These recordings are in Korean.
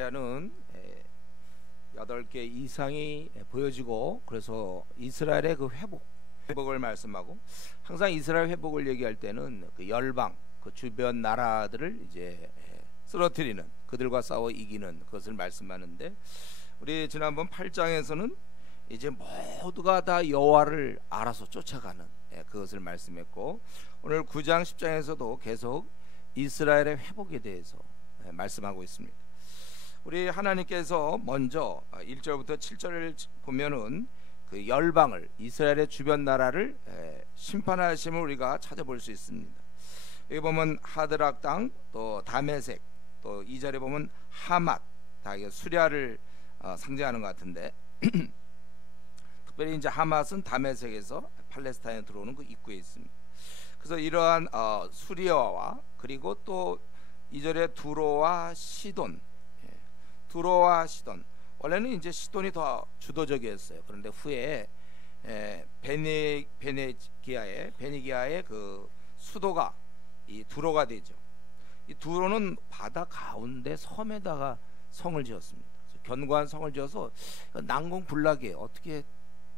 라는 8개 이상이 보여지고, 그래서 이스라엘의 그 회복을 말씀하고, 항상 이스라엘 회복을 얘기할 때는 그 열방, 그 주변 나라들을 이제 쓰러뜨리는, 그들과 싸워 이기는 것을 말씀하는데, 우리 지난번 8장에서는 이제 모두가 다 여호와를 알아서 쫓아가는 그것을 말씀했고, 오늘 9장 10장에서도 계속 이스라엘의 회복에 대해서 말씀하고 있습니다. 우리 하나님께서 먼저 1절부터 7절을 보면은 그 열방을, 이스라엘의 주변 나라를 심판하심을 우리가 찾아볼 수 있습니다. 여기 보면 하드락 땅, 또 다메섹, 또 2절에 보면 하맛, 다 수리아를 상징하는 것 같은데 특별히 이제 하맛은 다메섹에서 팔레스타인에 들어오는 그 입구에 있습니다. 그래서 이러한 수리아와, 그리고 또 2절에 두로와 시돈, 두로와 시돈, 원래는 이제 시돈이 더 주도적이었어요. 그런데 후에 베니기아의 그 수도가 이 두로가 되죠. 이 두로는 바다 가운데 섬에다가 성을 지었습니다. 견고한 성을 지어서 난공불락이에요. 어떻게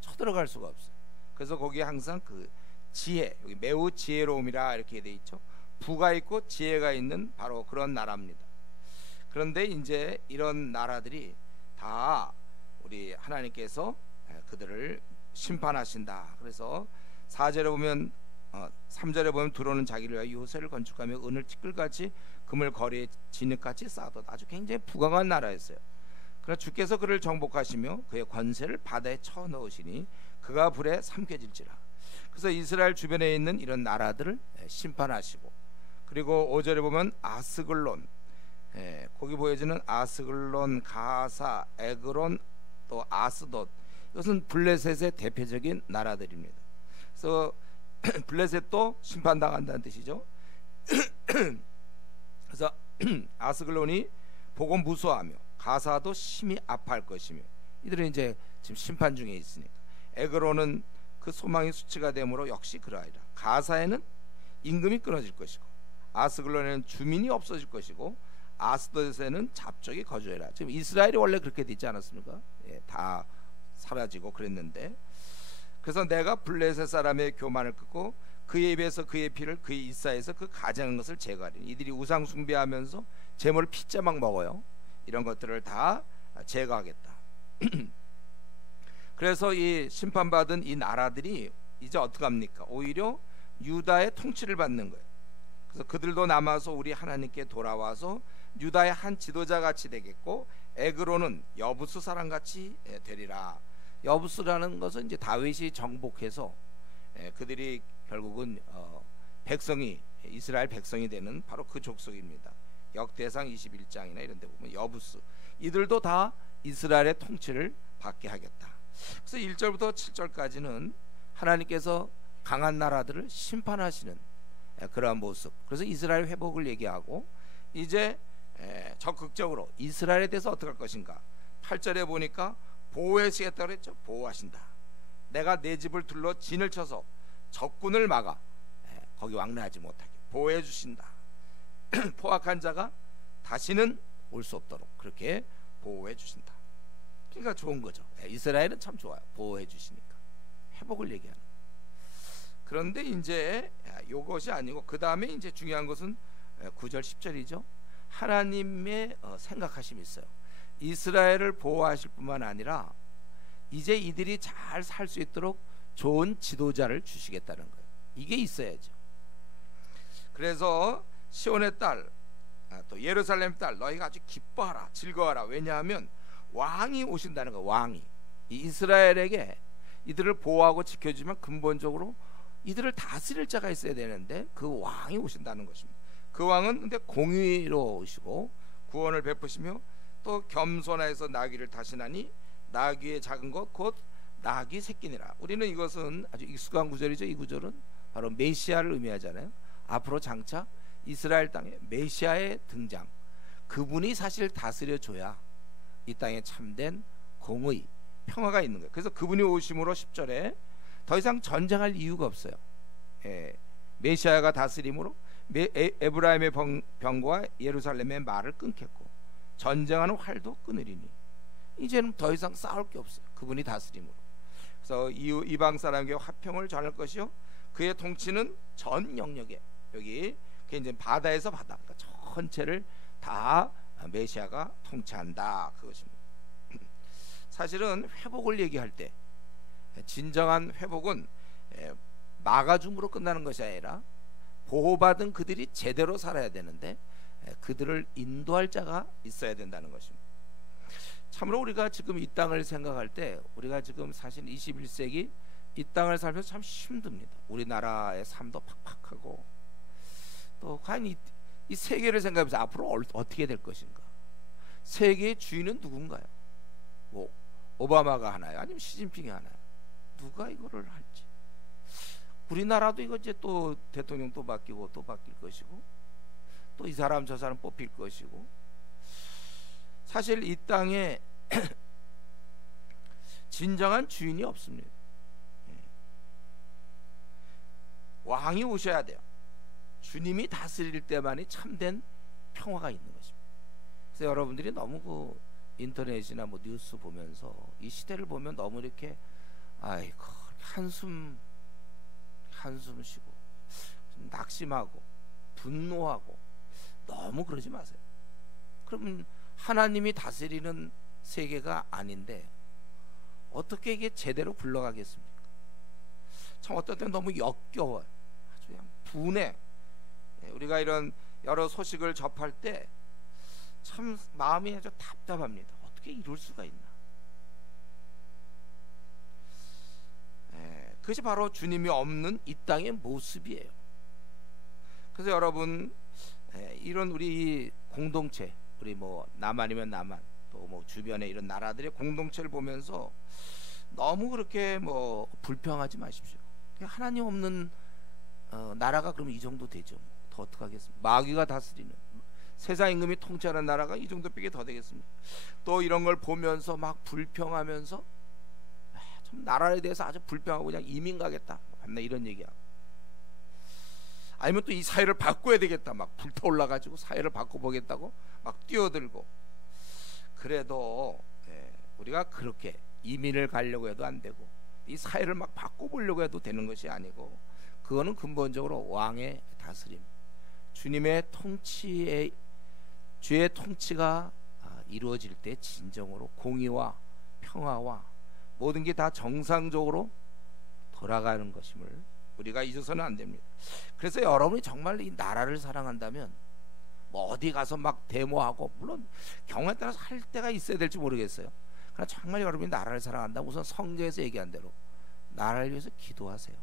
쳐들어갈 수가 없어요. 그래서 거기에 항상 그 지혜, 여기 매우 지혜로움이라 이렇게 돼 있죠. 부가 있고 지혜가 있는 바로 그런 나라입니다. 그런데 이제 이런 나라들이 다 우리 하나님께서 그들을 심판하신다. 그래서 4절에 보면 3절에 보면 두로는 자기를 위하여 요새를 건축하며 은을 티끌같이 금을 거리에 진흙같이 쌓아뒀, 아주 굉장히 부강한 나라였어요. 그러나 주께서 그를 정복하시며 그의 권세를 바다에 쳐넣으시니 그가 불에 삼켜질지라. 그래서 이스라엘 주변에 있는 이런 나라들을 심판하시고, 그리고 5절에 보면 아스글론, 거기 보여지는 아스글론, 가사, 에그론, 또 아스돗, 이것은 블레셋의 대표적인 나라들입니다. 그래서 블레셋도 심판당한다는 뜻이죠. 그래서 아스글론이 보고 무서워하며 가사도 심히 아파할 것이며, 이들은 이제 지금 심판 중에 있으니까. 에그론은 그 소망이 수치가 되므로 역시 그러하리라. 가사에는 임금이 끊어질 것이고, 아스글론에는 주민이 없어질 것이고, 아스돗에는 잡적이 거주해라. 지금 이스라엘이 원래 그렇게 되지 않았습니까? 다 사라지고 그랬는데, 그래서 내가 블레셋 사람의 교만을 끊고 그의 입에서 그의 피를 그의 이사에서 그 가증한 것을 제거하리니. 이들이 우상 숭배하면서 제물을 피자막 먹어요. 이런 것들을 다 제거하겠다. 그래서 이 심판받은 이 나라들이 이제 어떻게 합니까? 오히려 유다의 통치를 받는 거예요. 그래서 그들도 남아서 우리 하나님께 돌아와서 유다의 한 지도자 같이 되겠고, 에그로는 여부스 사람 같이 되리라. 여부스라는 것은 이제 다윗이 정복해서 그들이 결국은 백성이, 이스라엘 백성이 되는 바로 그 족속입니다. 역대상 21장이나 이런 데 보면 여부스, 이들도 다 이스라엘의 통치를 받게 하겠다. 그래서 1절부터 7절까지는 하나님께서 강한 나라들을 심판하시는 그러한 모습, 그래서 이스라엘 회복을 얘기하고, 이제 적극적으로 이스라엘에 대해서 어떻게 할 것인가. 8절에 보니까 보호하시겠다고 그랬죠. 보호하신다. 내가 내 집을 둘러 진을 쳐서 적군을 막아 거기 왕래하지 못하게 보호해 주신다. 포악한 자가 다시는 올 수 없도록 그렇게 보호해 주신다. 그러니까 좋은 거죠. 이스라엘은 참 좋아요. 보호해 주시니까. 회복을 얘기하는. 그런데 이제 이것이 아니고 그 다음에 이제 중요한 것은 9절 10절이죠. 하나님의 생각하심이 있어요. 이스라엘을 보호하실 뿐만 아니라 이제 이들이 잘 살 수 있도록 좋은 지도자를 주시겠다는 거예요. 이게 있어야죠. 그래서 시온의 딸, 또 예루살렘 딸, 너희가 아주 기뻐하라, 즐거워하라. 왜냐하면 왕이 오신다는 거예요. 왕이 이 이스라엘에게 이들을 보호하고 지켜주면 근본적으로 이들을 다스릴 자가 있어야 되는데 그 왕이 오신다는 것입니다. 그 왕은 근데 공의로우시고 구원을 베푸시며 또 겸손해서 나귀를 타시나니 나귀의 작은 것 곧 나귀 새끼니라. 우리는 이것은 아주 익숙한 구절이죠. 이 구절은 바로 메시아를 의미하잖아요. 앞으로 장차 이스라엘 땅에 메시아의 등장, 그분이 사실 다스려줘야 이 땅에 참된 공의, 평화가 있는 거예요. 그래서 그분이 오심으로 10절에 더 이상 전쟁할 이유가 없어요. 메시아가 다스림으로 에브라임의 병거와 예루살렘의 말을 끊겠고 전쟁하는 활도 끊으리니. 이제는 더 이상 싸울 게 없어요. 그분이 다스림으로. 그래서 이방 사람에게 화평을 전할 것이요 그의 통치는 전 영역에, 여기 그게 이제 바다에서 바다, 그러니까 전체를 다 메시아가 통치한다, 그것입니다. 사실은 회복을 얘기할 때 진정한 회복은 막아줌으로 끝나는 것이 아니라 보호받은 그들이 제대로 살아야 되는데 그들을 인도할 자가 있어야 된다는 것입니다. 참으로 우리가 지금 이 땅을 생각할 때, 우리가 지금 사실 21세기 이 땅을 살면서 참 힘듭니다. 우리나라의 삶도 팍팍하고, 또 과연 이 세계를 생각하면서 앞으로 어떻게 될 것인가. 세계의 주인은 누군가요? 뭐 오바마가 하나요? 아니면 시진핑이 하나요? 누가 이거를 할지. 우리나라도 이거 이제 또 대통령 또 바뀌고 또 바뀔 것이고, 또 이 사람 저 사람 뽑힐 것이고. 사실 이 땅에 진정한 주인이 없습니다. 왕이 오셔야 돼요. 주님이 다스릴 때만이 참된 평화가 있는 것입니다. 그래서 여러분들이 너무 그 인터넷이나 뭐 뉴스 보면서 이 시대를 보면 너무 이렇게 아이고 한숨 쉬고 좀 낙심하고 분노하고 너무 그러지 마세요. 그러면 하나님이 다스리는 세계가 아닌데 어떻게 이게 제대로 굴러가겠습니까? 참 어떨 때 너무 역겨워요. 아주 그냥 분해. 우리가 이런 여러 소식을 접할 때 참 마음이 아주 답답합니다. 어떻게 이럴 수가 있나. 그것이 바로 주님이 없는 이 땅의 모습이에요. 그래서 여러분, 이런 우리 공동체, 우리 뭐 남한이면 남한, 또 뭐 주변에 이런 나라들의 공동체를 보면서 너무 그렇게 뭐 불평하지 마십시오. 하나님 없는 나라가 그러면 이 정도 되죠. 더 어떡하겠습니까? 마귀가 다스리는 세상 임금이 통치하는 나라가 이 정도밖에 더 되겠습니까? 또 이런 걸 보면서 막 불평하면서 참 나라에 대해서 아주 불평하고 그냥 이민 가겠다, 맨날 이런 얘기하고, 아니면 또 이 사회를 바꿔야 되겠다, 막 불타올라가지고 사회를 바꿔보겠다고 막 뛰어들고. 그래도 우리가 그렇게 이민을 가려고 해도 안 되고 이 사회를 막 바꿔보려고 해도 되는 것이 아니고, 그거는 근본적으로 왕의 다스림, 주님의 통치의 주의 통치가 이루어질 때 진정으로 공의와 평화와 모든 게 다 정상적으로 돌아가는 것임을 우리가 잊어서는 안 됩니다. 그래서 여러분이 정말 이 나라를 사랑한다면 뭐 어디 가서 막 데모하고, 물론 경우에 따라서 할 때가 있어야 될지 모르겠어요. 그러나 정말 여러분이 나라를 사랑한다면 우선 성경에서 얘기한 대로 나라를 위해서 기도하세요.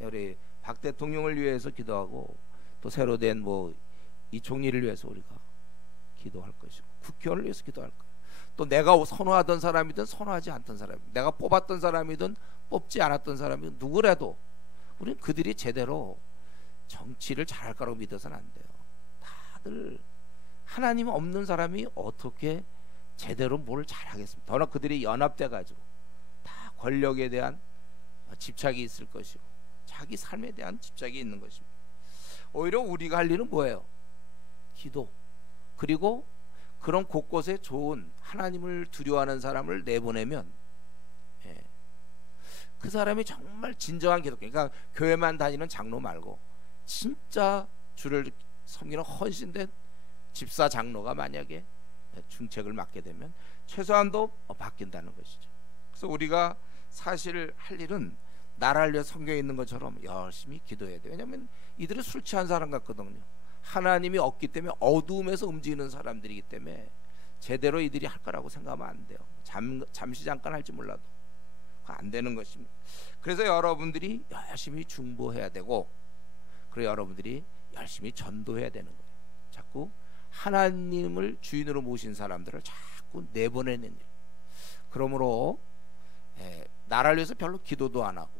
우리 박 대통령을 위해서 기도하고, 또 새로 된 뭐 이 총리를 위해서 우리가 기도할 것이고, 국회의원을 위해서 기도할 거예요. 또 내가 선호하던 사람이든 선호하지 않던 사람이든, 내가 뽑았던 사람이든 뽑지 않았던 사람이든 누구라도 우리는 그들이 제대로 정치를 잘할 거라고 믿어서는 안 돼요. 다들 하나님 없는 사람이 어떻게 제대로 뭘 잘하겠습니까? 더나 그들이 연합돼 가지고 다 권력에 대한 집착이 있을 것이고 자기 삶에 대한 집착이 있는 것입니다. 오히려 우리가 할 일은 뭐예요? 기도. 그리고 그런 곳곳에 좋은 하나님을 두려워하는 사람을 내보내면 그 사람이 정말 진정한 기독교, 그러니까 교회만 다니는 장로 말고 진짜 주를 섬기는 헌신된 집사 장로가 만약에 중책을 맡게 되면 최소한도 바뀐다는 것이죠. 그래서 우리가 사실 할 일은 나라를 위해 성경에 있는 것처럼 열심히 기도해야 돼요. 왜냐하면 이들은 술 취한 사람 같거든요. 하나님이 없기 때문에 어두움에서 움직이는 사람들이기 때문에 제대로 이들이 할 거라고 생각하면 안 돼요. 잠시 잠깐 할지 몰라도 안 되는 것입니다. 그래서 여러분들이 열심히 중보해야 되고, 그리고 여러분들이 열심히 전도해야 되는 거예요. 자꾸 하나님을 주인으로 모신 사람들을 자꾸 내보내는 일. 그러므로 나라를 위해서 별로 기도도 안 하고,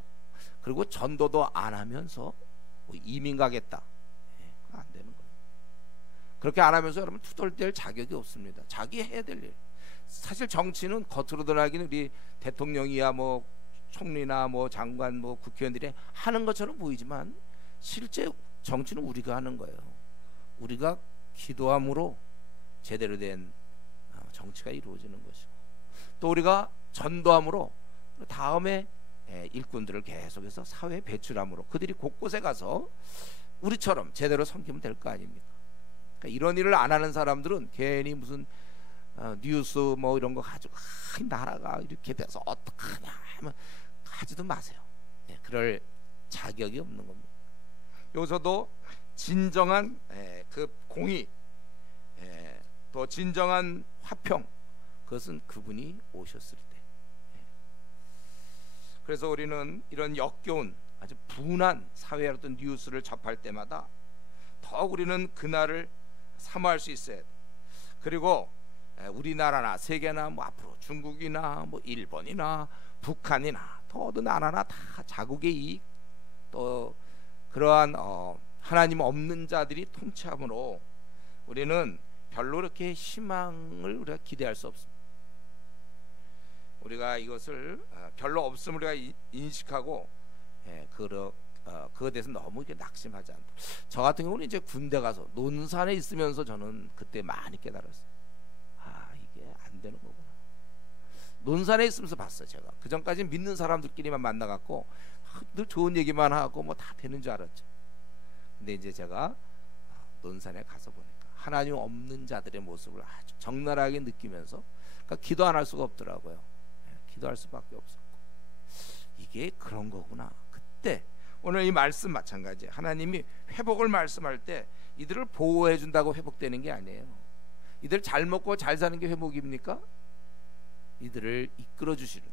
그리고 전도도 안 하면서 이민 가겠다, 안 되는 거예요. 그렇게 안 하면서 여러분 투덜댈 자격이 없습니다. 자기 해야 될 일. 사실 정치는 겉으로 드러나기는 우리 대통령이야 뭐 총리나 뭐 장관 뭐 국회의원들이 하는 것처럼 보이지만 실제 정치는 우리가 하는 거예요. 우리가 기도함으로 제대로 된 정치가 이루어지는 것이고, 또 우리가 전도함으로 다음에 일꾼들을 계속해서 사회에 배출함으로 그들이 곳곳에 가서 우리처럼 제대로 섬기면 될 거 아닙니까? 그러니까 이런 일을 안 하는 사람들은 괜히 무슨 뉴스 뭐 이런 거 가지고 나라가 이렇게 돼서 어떡하냐 하면 하지도 마세요. 그럴 자격이 없는 겁니다. 여기서도 진정한 그 공의, 또 진정한 화평, 그것은 그분이 오셨을 때. 그래서 우리는 이런 역겨운 아주 분한 사회의 어떤 뉴스를 접할 때마다 더욱 우리는 그날을 사모할 수 있어야 돼. 그리고 우리나라나 세계나 뭐 앞으로 중국이나 뭐 일본이나 북한이나 또 어느 나라나 다 자국의 이익, 또 그러한 하나님 없는 자들이 통치함으로 우리는 별로 그렇게 희망을 우리가 기대할 수 없습니다. 우리가 이것을 별로 없음을 우리가 인식하고 그거에 대해서 너무 이렇게 낙심하지 않다. 저 같은 경우는 이제 군대 가서 논산에 있으면서 저는 그때 많이 깨달았어요. 아, 이게 안 되는 거구나. 논산에 있으면서 봤어요. 제가 그 전까지는 믿는 사람들끼리만 만나갖고 늘 좋은 얘기만 하고 뭐 다 되는 줄 알았죠. 근데 이제 제가 논산에 가서 보니까 하나님 없는 자들의 모습을 아주 적나라하게 느끼면서, 그러니까 기도 안 할 수가 없더라고요. 기도할 수밖에 없었고, 이게 그런 거구나. 그때 오늘 이 말씀 마찬가지예요. 하나님이 회복을 말씀할 때 이들을 보호해 준다고 회복되는 게 아니에요. 이들 잘 먹고 잘 사는 게 회복입니까? 이들을 이끌어 주시는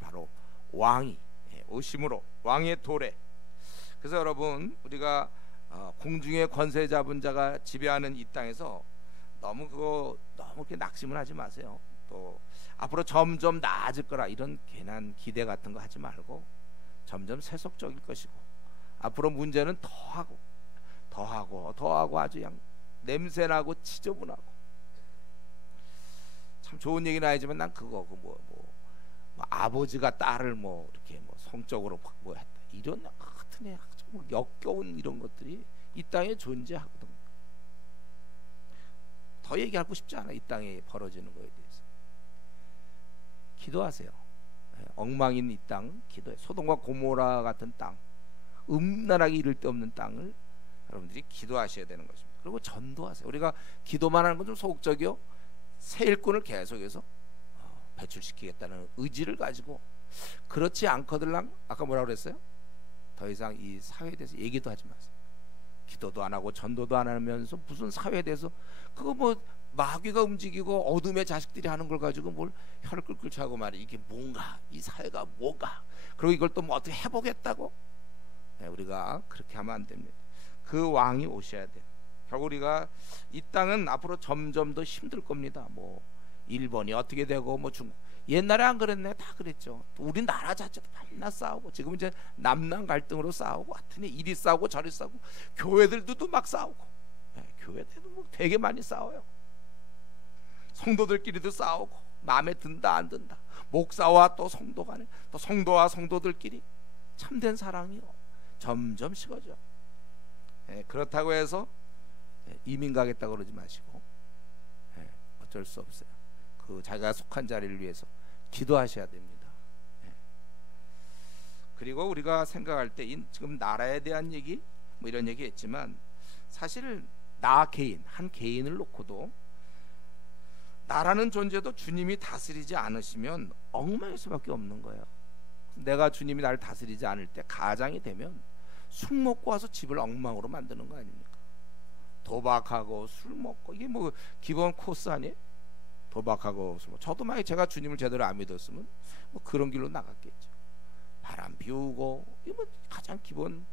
바로 왕이 오심으로, 왕의 도래. 그래서 여러분, 우리가 공중의 권세 잡은 자가 지배하는 이 땅에서 너무 이렇게 낙심을 하지 마세요. 또 앞으로 점점 나아질 거라 이런 괜한 기대 같은 거 하지 말고 점점 세속적일 것이고, 앞으로 문제는 더하고 아주 그냥 냄새나고 지저분하고, 참 좋은 얘기는 아니지만 난 그거 뭐 아버지가 딸을 뭐 이렇게 뭐 성적으로 뭐 했다, 이런 같은 정말 역겨운 이런 것들이 이 땅에 존재하거든. 더 얘기하고 싶지 않아. 이 땅에 벌어지는 거에 대해서 기도하세요. 엉망인 이 땅 기도해. 소돔과 고모라 같은 땅, 음란하게 이를 데 없는 땅을 여러분들이 기도하셔야 되는 것입니다. 그리고 전도하세요. 우리가 기도만 하는 건 좀 소극적이요. 새 일꾼을 계속해서 배출시키겠다는 의지를 가지고, 그렇지 않거들랑 아까 뭐라고 그랬어요? 더 이상 이 사회에 대해서 얘기도 하지 마세요. 기도도 안 하고 전도도 안 하면서 무슨 사회에 대해서, 그거 뭐 마귀가 움직이고 어둠의 자식들이 하는 걸 가지고 뭘 혀를 끌끌 차고 말이야. 이게 뭔가, 이 사회가 뭐가, 그리고 이걸 또 뭐 어떻게 해보겠다고. 우리가 그렇게 하면 안 됩니다. 그 왕이 오셔야 돼요. 결국 우리가 이 땅은 앞으로 점점 더 힘들 겁니다. 뭐 일본이 어떻게 되고 뭐 중국, 옛날에 안 그랬네? 다 그랬죠. 또 우리 나라 자체도 맨날 싸우고, 지금 이제 남남 갈등으로 싸우고, 하여튼 이리 싸우고 저리 싸우고, 교회들도 막 싸우고, 교회들도 뭐 되게 많이 싸워요. 성도들끼리도 싸우고, 마음에 든다 안 든다, 목사와 또 성도 간에, 또 성도와 성도들끼리 참된 사랑이요 점점 식어져. 그렇다고 해서 이민 가겠다고 그러지 마시고, 어쩔 수 없어요. 그 자기가 속한 자리를 위해서 기도하셔야 됩니다. 그리고 우리가 생각할 때 지금 나라에 대한 얘기 뭐 이런 얘기 했지만, 사실 나 개인, 한 개인을 놓고도 나라는 존재도 주님이 다스리지 않으시면 엉망일 수밖에 없는 거예요. 내가 주님이 나를 다스리지 않을 때, 가장이 되면 술 먹고 와서 집을 엉망으로 만드는 거 아닙니까? 도박하고 술 먹고, 이게 뭐 기본 코스 아니에요? 도박하고 술 먹고. 저도 만약에 제가 주님을 제대로 안 믿었으면 뭐 그런 길로 나갔겠죠. 바람 피우고, 이거 뭐 가장 기본.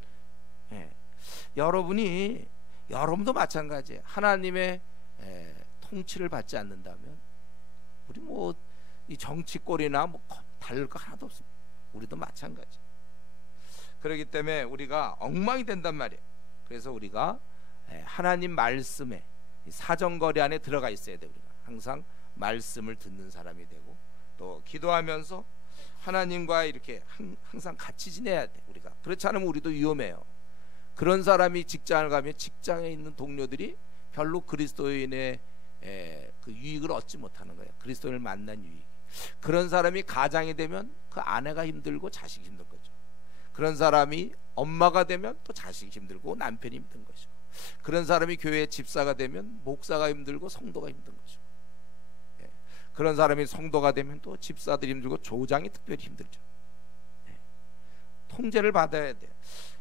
여러분도 마찬가지예요. 하나님의 통치를 받지 않는다면 우리 뭐 이 정치꼴이나 뭐 다를 거 하나도 없습니다. 우리도 마찬가지. 그렇기 때문에 우리가 엉망이 된단 말이에요. 그래서 우리가 하나님 말씀에, 사정거리 안에 들어가 있어야 돼요. 우리가 항상 말씀을 듣는 사람이 되고, 또 기도하면서 하나님과 이렇게 항상 같이 지내야 돼. 우리가 그렇지 않으면 우리도 위험해요. 그런 사람이 직장을 가면 직장에 있는 동료들이 별로 그리스도인의 그 유익을 얻지 못하는 거예요. 그리스도를 만난 유익. 그런 사람이 가장이 되면 그 아내가 힘들고 자식이 힘든 거죠. 그런 사람이 엄마가 되면 또 자식이 힘들고 남편이 힘든 것이고, 그런 사람이 교회 집사가 되면 목사가 힘들고 성도가 힘든 것이고, 그런 사람이 성도가 되면 또 집사들이 힘들고 조장이 특별히 힘들죠. 통제를 받아야 돼요.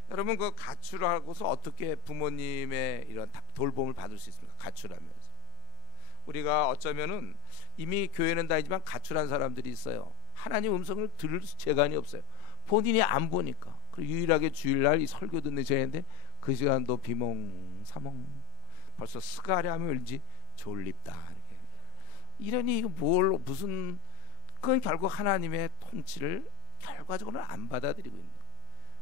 여러분, 그 가출하고서 어떻게 부모님의 이런 돌봄을 받을 수 있습니까? 가출하면서 우리가 어쩌면은 이미 교회는 다니지만 가출한 사람들이 있어요. 하나님 음성을 들을 재간이 없어요. 본인이 안 보니까. 그리고 유일하게 주일날 이 설교 듣는 시간인데 그 시간도 비몽사몽, 벌써 스가랴 하면 왠지 졸립다. 이러니 이거 뭘 무슨, 그건 결국 하나님의 통치를 결과적으로는 안 받아들이고 있는 거예요.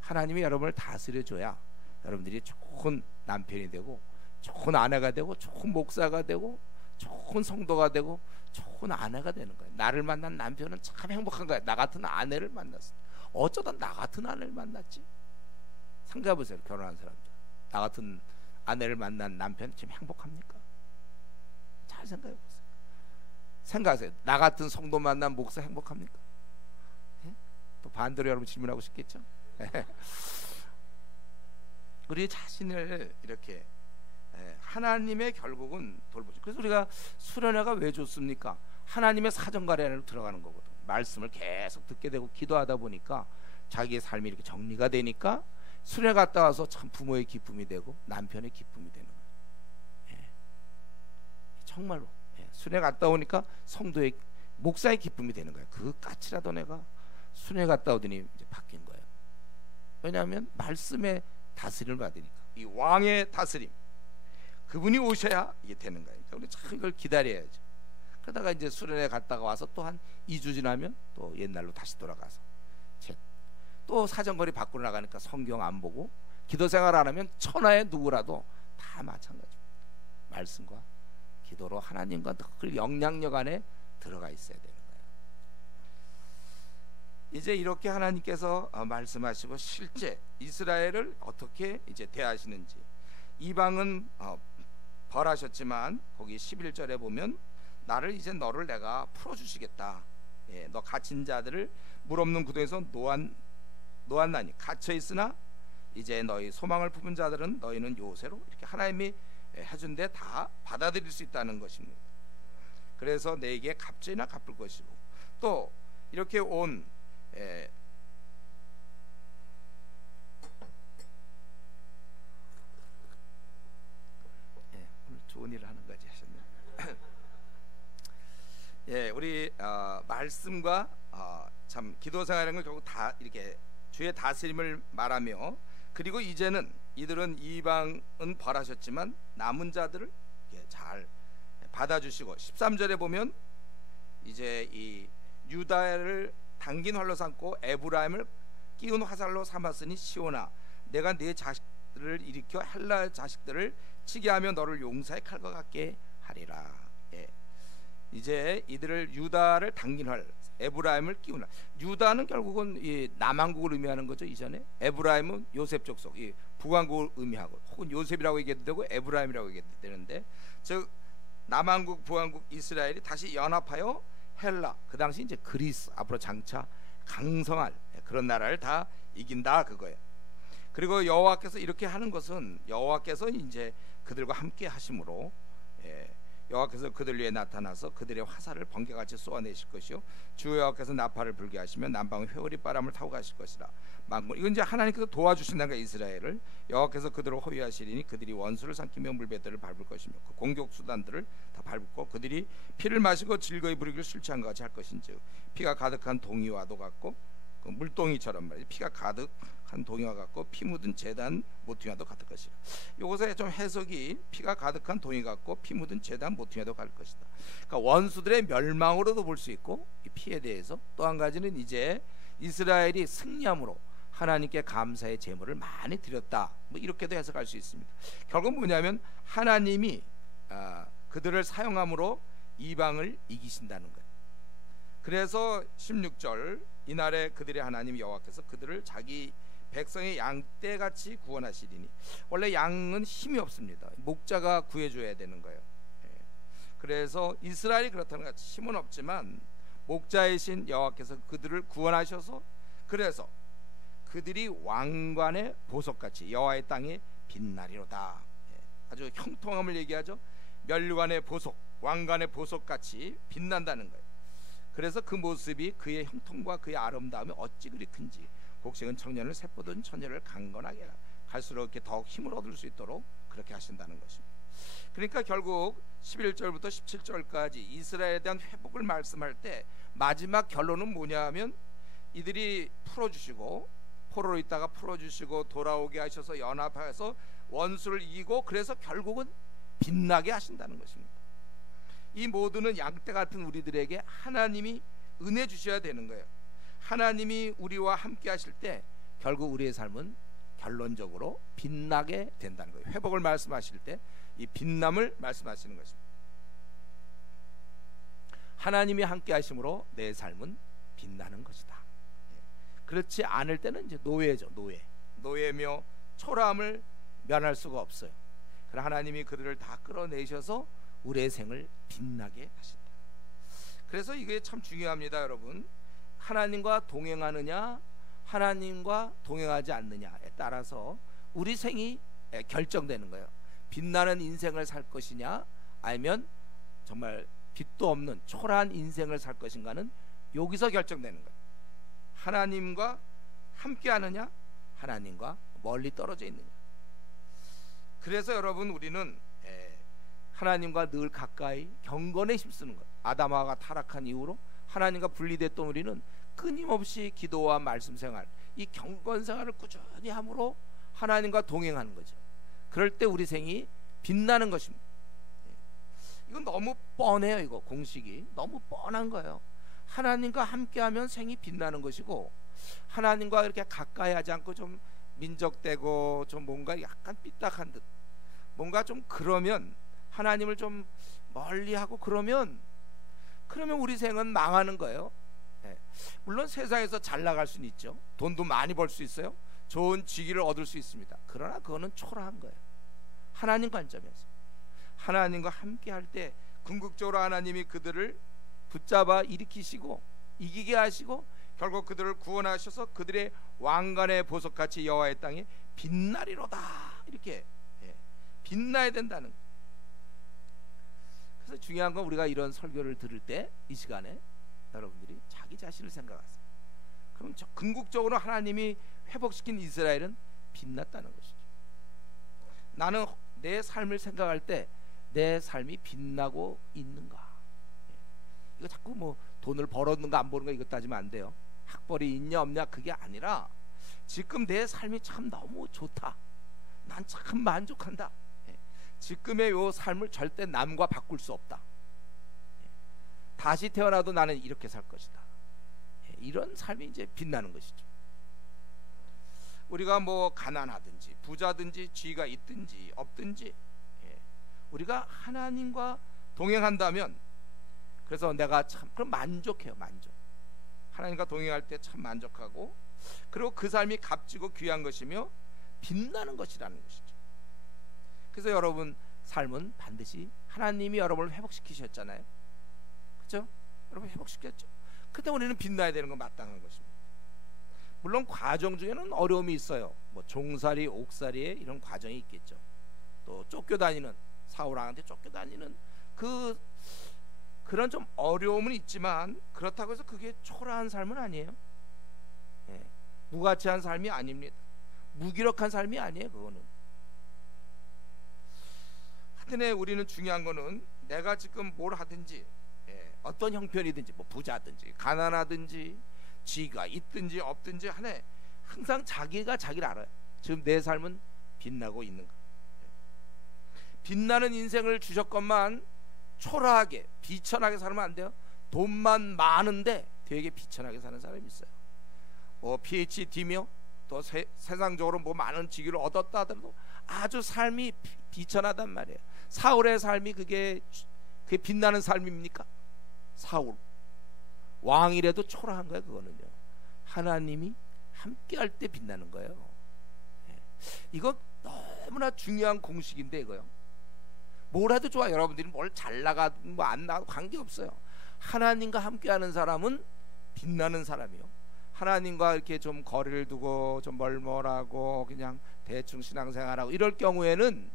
하나님이 여러분을 다스려줘야 여러분들이 좋은 남편이 되고 좋은 아내가 되고 좋은 목사가 되고 좋은 성도가 되고 좋은 아내가 되는 거예요. 나를 만난 남편은 참 행복한 거예요. 나 같은 아내를 만났어. 어쩌다 나 같은 아내를 만났지? 생각해 보세요. 결혼한 사람들, 나 같은 아내를 만난 남편 지금 행복합니까? 잘 생각해 보세요. 생각하세요. 나 같은 성도 만난 목사 행복합니까? 또 반대로 여러분 질문하고 싶겠죠? 우리 자신을 이렇게 하나님의 결국은 돌보죠. 그래서 우리가 수련회가 왜 좋습니까? 하나님의 사정거리 안으로 들어가는 거거든. 말씀을 계속 듣게 되고 기도하다 보니까 자기의 삶이 이렇게 정리가 되니까 수련회 갔다 와서 참 부모의 기쁨이 되고 남편의 기쁨이 되는 거예요. 정말로 수련회 갔다 오니까 성도의, 목사의 기쁨이 되는 거예요. 그 까칠하던 애가 수련회 갔다 오더니 이제 바뀐 거예요. 왜냐하면 말씀의 다스림을 받으니까, 이 왕의 다스림, 그분이 오셔야 이게 되는 거예요. 그러니까 우리 참 이걸 기다려야죠. 그러다가 이제 수련회 갔다가 와서 또 한 2주 지나면 또 옛날로 다시 돌아가서 또 사정거리 밖으로 나가니까 성경 안 보고 기도 생활 안 하면 천하의 누구라도 다 마찬가지입니다. 말씀과 기도로 하나님과 늘 영향력 안에 들어가 있어야 되는 거예요. 이제 이렇게 하나님께서 말씀하시고 실제 이스라엘을 어떻게 이제 대하시는지, 이방은 벌하셨지만 거기 11절에 보면 나를 이제 너를 내가 풀어주시겠다. 너 갇힌 자들을 물 없는 구덩이에서 놓았나니 갇혀 있으나 이제 너희 소망을 품은 자들은 너희는 요새로, 이렇게 하나님이 해준데 다 받아들일 수 있다는 것입니다. 그래서 내게 값지나 갚을 것이고, 또 이렇게 온 오늘 좋은 일을 하는 거지 하셨네. 우리 말씀과 참 기도 생활하는 걸 결국 다 이렇게 주의 다스림을 말하며, 그리고 이제는 이들은 이방은 벌하셨지만 남은 자들을 잘 받아주시고, 13절에 보면 이제 이 유다를 당긴 활로 삼고 에브라임을 끼운 화살로 삼았으니 시온아, 내가 네 자식들을 일으켜 헬라 자식들을 치게 하며 너를 용사의 칼과 같게 하리라. 이제 이들을 유다를 당긴 활, 에브라임을 끼운 활. 유다는 결국은 이 남왕국을 의미하는 거죠. 이전에 에브라임은 요셉 족속, 이 북왕국을 의미하고, 혹은 요셉이라고 얘기해도 되고 에브라임이라고 얘기해도 되는데, 즉 남왕국 북왕국 이스라엘이 다시 연합하여 헬라, 그 당시 이제 그리스, 앞으로 장차 강성할 그런 나라를 다 이긴다 그거예요. 그리고 여호와께서 이렇게 하는 것은 여호와께서 이제 그들과 함께 하심으로, 여호와께서 그들 위에 나타나서 그들의 화살을 번개같이 쏘아내실 것이요, 주 여호와께서 나팔을 불게 하시면 남방의 회오리 바람을 타고 가실 것이라. 이건 이제 하나님께서 도와주신다는 거예요. 이스라엘을 여호와께서 그들을 호위하시리니 그들이 원수를 삼키며 물배들을 밟을 것이며 그 공격 수단들을 다 밟고 그들이 피를 마시고 즐거이 부리기를 술 취한 것 같이 할 것인즉 피가 가득한 동이와도 같고, 그 물동이처럼 말이죠. 피가 가득한 동이와 같고 피 묻은 제단 모퉁이와도 같을 것이라. 이것에 좀 해석이 피가 가득한 동이 같고 피 묻은 제단 모퉁이와도 같을 것이다. 그러니까 원수들의 멸망으로도 볼 수 있고, 이 피에 대해서 또 한 가지는 이제 이스라엘이 승리함으로 하나님께 감사의 제물을 많이 드렸다, 뭐 이렇게도 해석할 수 있습니다. 결국 뭐냐면 하나님이 그들을 사용함으로 이방을 이기신다는 거예요. 그래서 16절, 이날에 그들의 하나님 여호와께서 그들을 자기 백성의 양떼같이 구원하시리니, 원래 양은 힘이 없습니다. 목자가 구해줘야 되는 거예요. 그래서 이스라엘이 그렇다는 것, 힘은 없지만 목자이신 여호와께서 그들을 구원하셔서, 그래서 그들이 왕관의 보석같이 여호와의 땅에 빛나리로다. 아주 형통함을 얘기하죠. 멸관의 보석, 왕관의 보석같이 빛난다는 거예요. 그래서 그 모습이 그의 형통과 그의 아름다움이 어찌 그리 큰지, 곡식은 청년을 새보던 처녀를 강건하게 하라. 갈수록 이렇게 더욱 힘을 얻을 수 있도록 그렇게 하신다는 것입니다. 그러니까 결국 11절부터 17절까지 이스라엘에 대한 회복을 말씀할 때 마지막 결론은 뭐냐 하면, 이들이 풀어주시고 포로로 있다가 풀어주시고 돌아오게 하셔서 연합해서 원수를 이기고, 그래서 결국은 빛나게 하신다는 것입니다. 이 모두는 양떼 같은 우리들에게 하나님이 은혜 주셔야 되는 거예요. 하나님이 우리와 함께 하실 때 결국 우리의 삶은 결론적으로 빛나게 된다는 거예요. 회복을 말씀하실 때 이 빛남을 말씀하시는 것입니다. 하나님이 함께 하심으로 내 삶은 빛나는 것이다. 그렇지 않을 때는 이제 노예죠. 노예며 초라함을 면할 수가 없어요. 그러나 하나님이 그들을 다 끌어내셔서 우리의 생을 빛나게 하신다. 그래서 이게 참 중요합니다, 여러분. 하나님과 동행하느냐, 하나님과 동행하지 않느냐에 따라서 우리 생이 결정되는 거예요. 빛나는 인생을 살 것이냐, 아니면 정말 빛도 없는 초라한 인생을 살 것인가는 여기서 결정되는 거예요. 하나님과 함께 하느냐, 하나님과 멀리 떨어져 있느냐. 그래서 여러분, 우리는 하나님과 늘 가까이 경건에 힘쓰는 거예요. 아담하가 타락한 이후로 하나님과 분리됐던 우리는 끊임없이 기도와 말씀 생활, 이 경건 생활을 꾸준히 함으로 하나님과 동행하는 거죠. 그럴 때 우리 생이 빛나는 것입니다. 이건 너무 뻔해요. 이거 공식이 너무 뻔한 거예요. 하나님과 함께하면 생이 빛나는 것이고, 하나님과 이렇게 가까이 하지 않고 좀 민족되고 좀 뭔가 약간 삐딱한 듯, 뭔가 좀 그러면, 하나님을 좀 멀리하고 그러면 우리 생은 망하는 거예요. 물론 세상에서 잘 나갈 수는 있죠. 돈도 많이 벌 수 있어요. 좋은 직위를 얻을 수 있습니다. 그러나 그거는 초라한 거예요. 하나님 관점에서 하나님과 함께 할 때 궁극적으로 하나님이 그들을 붙잡아 일으키시고 이기게 하시고 결국 그들을 구원하셔서 그들의 왕관의 보석같이 여호와의 땅에 빛나리로다. 이렇게 빛나야 된다는 거예요. 그래서 중요한 건 우리가 이런 설교를 들을 때 이 시간에 여러분들이 자기 자신을 생각하세요. 그럼 궁극적으로 하나님이 회복시킨 이스라엘은 빛났다는 것이죠. 나는 내 삶을 생각할 때 내 삶이 빛나고 있는가? 이거 자꾸 뭐 돈을 벌었는가 안 버는가 이거 따지면 안 돼요. 학벌이 있냐 없냐 그게 아니라 지금 내 삶이 참 너무 좋다. 난 참 만족한다. 지금의 요 삶을 절대 남과 바꿀 수 없다. 다시 태어나도 나는 이렇게 살 것이다. 이런 삶이 이제 빛나는 것이죠. 우리가 뭐 가난하든지 부자든지 지위가 있든지 없든지 우리가 하나님과 동행한다면, 그래서 내가 참 그럼 만족해요. 만족. 하나님과 동행할 때 참 만족하고, 그리고 그 삶이 값지고 귀한 것이며 빛나는 것이라는 것이죠. 그래서 여러분 삶은 반드시 하나님이 여러분을 회복시키셨잖아요. 그렇죠? 여러분 회복시켰죠. 그때 우리는 빛나야 되는 건 마땅한 것입니다. 물론 과정 중에는 어려움이 있어요. 뭐 종살이, 옥살이에 이런 과정이 있겠죠. 또 쫓겨다니는, 사울왕한테 쫓겨다니는 그런 좀 어려움은 있지만, 그렇다고 해서 그게 초라한 삶은 아니에요. 무가치한 삶이 아닙니다. 무기력한 삶이 아니에요. 그거는. 하여튼에 우리는 중요한 거는 내가 지금 뭘 하든지, 어떤 형편이든지, 뭐 부자든지 가난하든지 지위가 있든지 없든지 하네, 항상 자기가 자기를 알아요. 지금 내 삶은 빛나고 있는가. 빛나는 인생을 주셨건만 초라하게 비천하게 살면 안 돼요. 돈만 많은데 되게 비천하게 사는 사람이 있어요. 뭐 PhD며 또 세상적으로 뭐 많은 직위를 얻었다 하더라도 아주 삶이 비천하단 말이에요. 사울의 삶이 그게 빛나는 삶입니까? 사울 왕이라도 초라한 거예요. 그거는요, 하나님이 함께 할 때 빛나는 거예요. 이거 너무나 중요한 공식인데, 이거요, 뭘 해도 좋아. 여러분들이 뭘 잘 나가도 뭐 안 나가도 관계없어요. 하나님과 함께하는 사람은 빛나는 사람이요. 하나님과 이렇게 좀 거리를 두고 좀 멀멀하고 그냥 대충 신앙생활하고 이럴 경우에는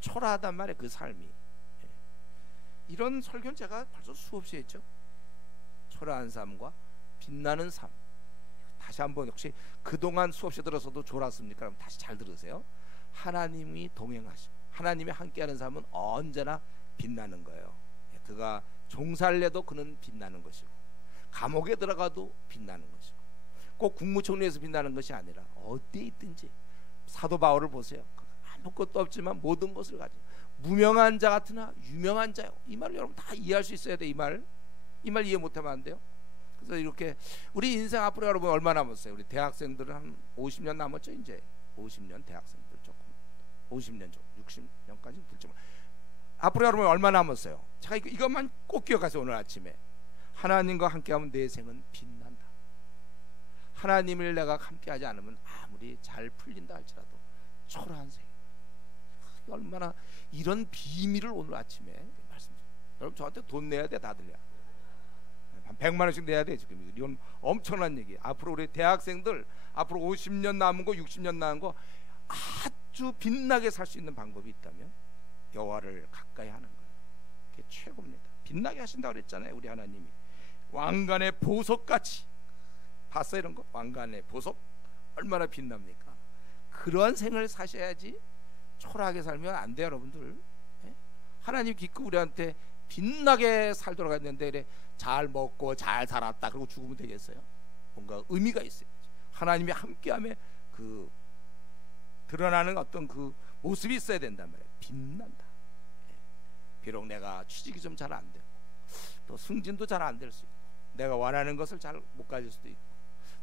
초라하단 말이에요. 그 삶이. 이런 설교는 제가 벌써 수없이 했죠. 초라한 삶과 빛나는 삶. 다시 한번, 혹시 그동안 수없이 들어서도 졸았습니까? 그럼 다시 잘 들으세요. 하나님이 동행하시고 하나님이 함께하는 삶은 언제나 빛나는 거예요. 그가 종살래도 그는 빛나는 것이고, 감옥에 들어가도 빛나는 것이고, 꼭 국무총리에서 빛나는 것이 아니라 어디에 있든지. 사도 바울을 보세요. 아무것도 없지만 모든 것을 가진 무명한 자 같으나 유명한 자요. 이 말을 여러분 다 이해할 수 있어야 돼. 이 말 이해 못하면 안 돼요. 그래서 이렇게 우리 인생 앞으로 여러분 얼마 남았어요? 우리 대학생들은 한 50년 남았죠. 이제 50년, 대학생들 조금 50년 좀 60년까지 불지만 앞으로 여러분 얼마 남았어요? 제가 이것만 꼭 기억하세요. 오늘 아침에 하나님과 함께하면 내 생은 빛난다. 하나님을 내가 함께하지 않으면 아무리 잘 풀린다 할지라도 초라한 생. 얼마나 이런 비밀을 오늘 아침에 말씀드려요. 여러분 저한테 돈 내야 돼. 다들요. 한 100만 원씩 내야 돼. 지금 이건 엄청난 얘기. 앞으로 우리 대학생들 앞으로 50년 남은 거 60년 남은 거 아주 빛나게 살 수 있는 방법이 있다면 여호와를 가까이 하는 거예요. 그게 최고입니다. 빛나게 하신다고 그랬잖아요. 우리 하나님이 왕관의 보석같이. 봤어요 이런 거? 왕관의 보석 얼마나 빛납니까? 그러한 생을 사셔야지 초라하게 살면 안 돼요. 여러분들. 하나님 기껏 우리한테 빛나게 살도록 했는데 이래 잘 먹고 잘 살았다 그리고 죽으면 되겠어요? 뭔가 의미가 있어요. 하나님이 함께하며 그 드러나는 어떤 그 모습이 있어야 된단 말이에요. 빛난다. 비록 내가 취직이 좀 잘 안 되고 또 승진도 잘 안 될 수 있고 내가 원하는 것을 잘 못 가질 수도 있고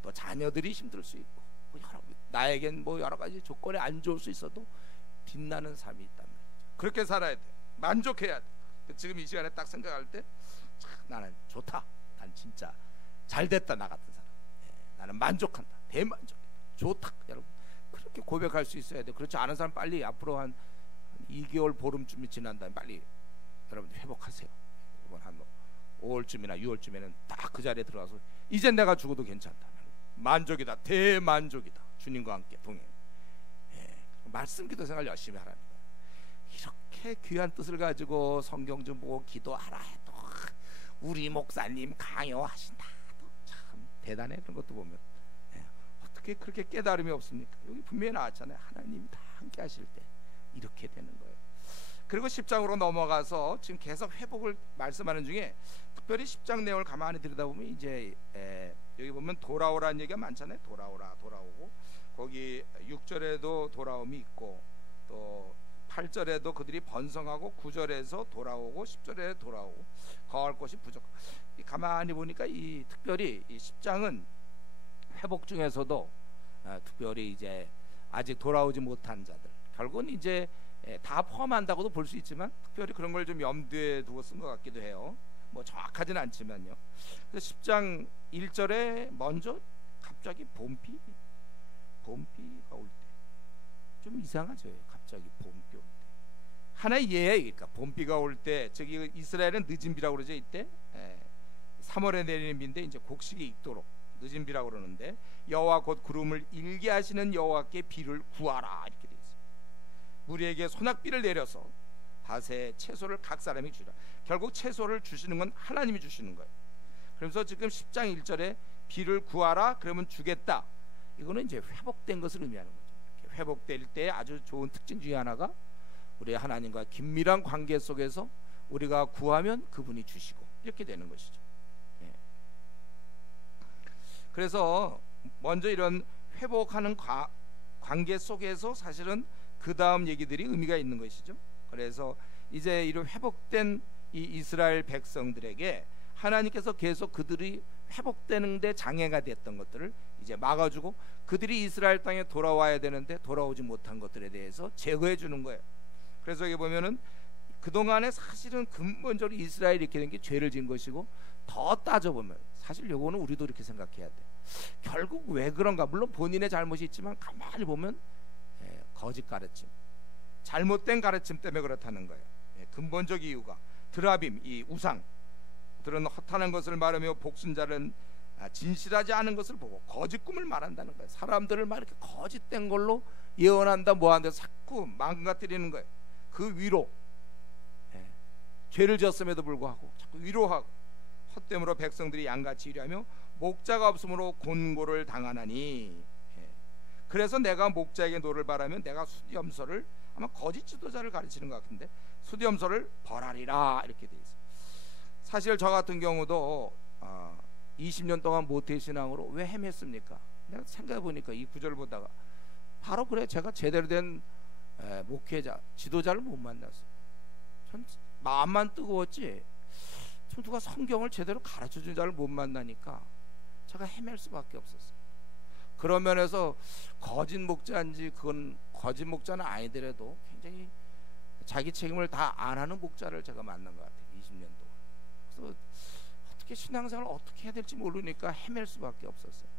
또 자녀들이 힘들 수 있고 나에겐 뭐 여러 가지 조건이 안 좋을 수 있어도 빛나는 삶이 있단 말이죠. 그렇게 살아야 돼. 만족해야 돼. 지금 이 시간에 딱 생각할 때 나는 좋다. 난 진짜 잘 됐다. 나 같은 사람. 나는 만족한다. 대만족이다. 좋다. 여러분 그렇게 고백할 수 있어야 돼. 그렇지 않은 사람 빨리 앞으로 한 2개월 보름쯤이 지난 다음에 빨리 여러분 회복하세요. 이번 한 5월쯤이나 6월쯤에는 딱 그 자리에 들어가서 이제 내가 죽어도 괜찮다. 만족이다. 대만족이다. 주님과 함께 동행. 말씀 기도 생활 열심히 하라는 거예요. 이렇게 귀한 뜻을 가지고 성경 좀 보고 기도하라 해도 우리 목사님 강요하신다. 참 대단해. 그런 것도 보면 어떻게 그렇게 깨달음이 없습니까? 여기 분명히 나왔잖아요. 하나님이 다 함께 하실 때 이렇게 되는 거예요. 그리고 10장으로 넘어가서 지금 계속 회복을 말씀하는 중에 특별히 10장 내용을 가만히 들여다보면 이제 여기 보면 돌아오라는 얘기가 많잖아요. 돌아오고 거기 6절에도 돌아옴이 있고 또 8절에도 그들이 번성하고 9절에서 돌아오고 10절에 돌아오고 거할 것이 부족하고 가만히 보니까 이 특별히 이 10장은 회복 중에서도 특별히 이제 아직 돌아오지 못한 자들 결국은 이제 다 포함한다고도 볼 수 있지만 특별히 그런 걸 좀 염두에 두고 쓴 것 같기도 해요. 뭐 정확하지는 않지만요. 그래서 10장 1절에 먼저 갑자기 봄비가 올 때 좀 이상하죠. 갑자기 봄비 올 때 하나의 예예니까 봄비가 올 때 저기 이스라엘은 늦은 비라고 그러죠. 이때 3월에 내리는 비인데 이제 곡식이 익도록 늦은 비라고 그러는데 여호와 곧 구름을 일게 하시는 여호와께 비를 구하라 이렇게 돼 있어요. 우리에게 소낙비를 내려서 밭에 채소를 각 사람이 주라. 결국 채소를 주시는 건 하나님이 주시는 거예요. 그래서 지금 10장 1절에 비를 구하라 그러면 주겠다. 이거는 이제 회복된 것을 의미하는 거죠. 회복될 때 아주 좋은 특징 중에 하나가 우리 하나님과 긴밀한 관계 속에서 우리가 구하면 그분이 주시고 이렇게 되는 것이죠. 그래서 먼저 이런 회복하는 관계 속에서 사실은 그 다음 얘기들이 의미가 있는 것이죠. 그래서 이제 이런 회복된 이 이스라엘 백성들에게 하나님께서 계속 그들이 회복되는데 장애가 됐던 것들을 이제 막아주고 그들이 이스라엘 땅에 돌아와야 되는데 돌아오지 못한 것들에 대해서 제거해 주는 거예요. 그래서 여기 보면은 그동안에 사실은 근본적으로 이스라엘이 이렇게 된 게 죄를 지은 것이고 더 따져보면 사실 요거는 우리도 이렇게 생각해야 돼. 결국 왜 그런가? 물론 본인의 잘못이 있지만 가만히 보면 거짓 가르침, 잘못된 가르침 때문에 그렇다는 거예요. 근본적 이유가 드라빔, 이 우상, 들은 허탄한 것을 말하며 복순자는 진실하지 않은 것을 보고 거짓 꿈을 말한다는 거예요. 사람들을 막 이렇게 거짓된 걸로 예언한다 뭐한다 자꾸 망가뜨리는 거예요. 그 위로 죄를 지었음에도 불구하고 자꾸 위로하고 헛됨으로 백성들이 양같이 일하며 목자가 없으므로 곤고를 당하나니. 그래서 내가 목자에게 노를 바라면 내가 수디염소를 아마 거짓 지도자를 가르치는 것 같은데 수디염소를 벌하리라 이렇게 돼 있어요. 사실 저 같은 경우도 20년 동안 모태신앙으로 왜 헤맸습니까? 내가 생각해 보니까 이 구절을 보다가 바로 그래 제가 제대로 된 목회자 지도자를 못 만났어. 전 마음만 뜨거웠지 누가 성경을 제대로 가르쳐준 자를 못 만나니까 제가 헤맬 수밖에 없었어요. 그런 면에서 거짓 목자인지 그건 거짓 목자는 아니더라도 굉장히 자기 책임을 다 안 하는 목자를 제가 만난 것 같아요. 20년 동안. 그래서 어떻게 신앙생활을 어떻게 해야 될지 모르니까 헤맬 수밖에 없었어요.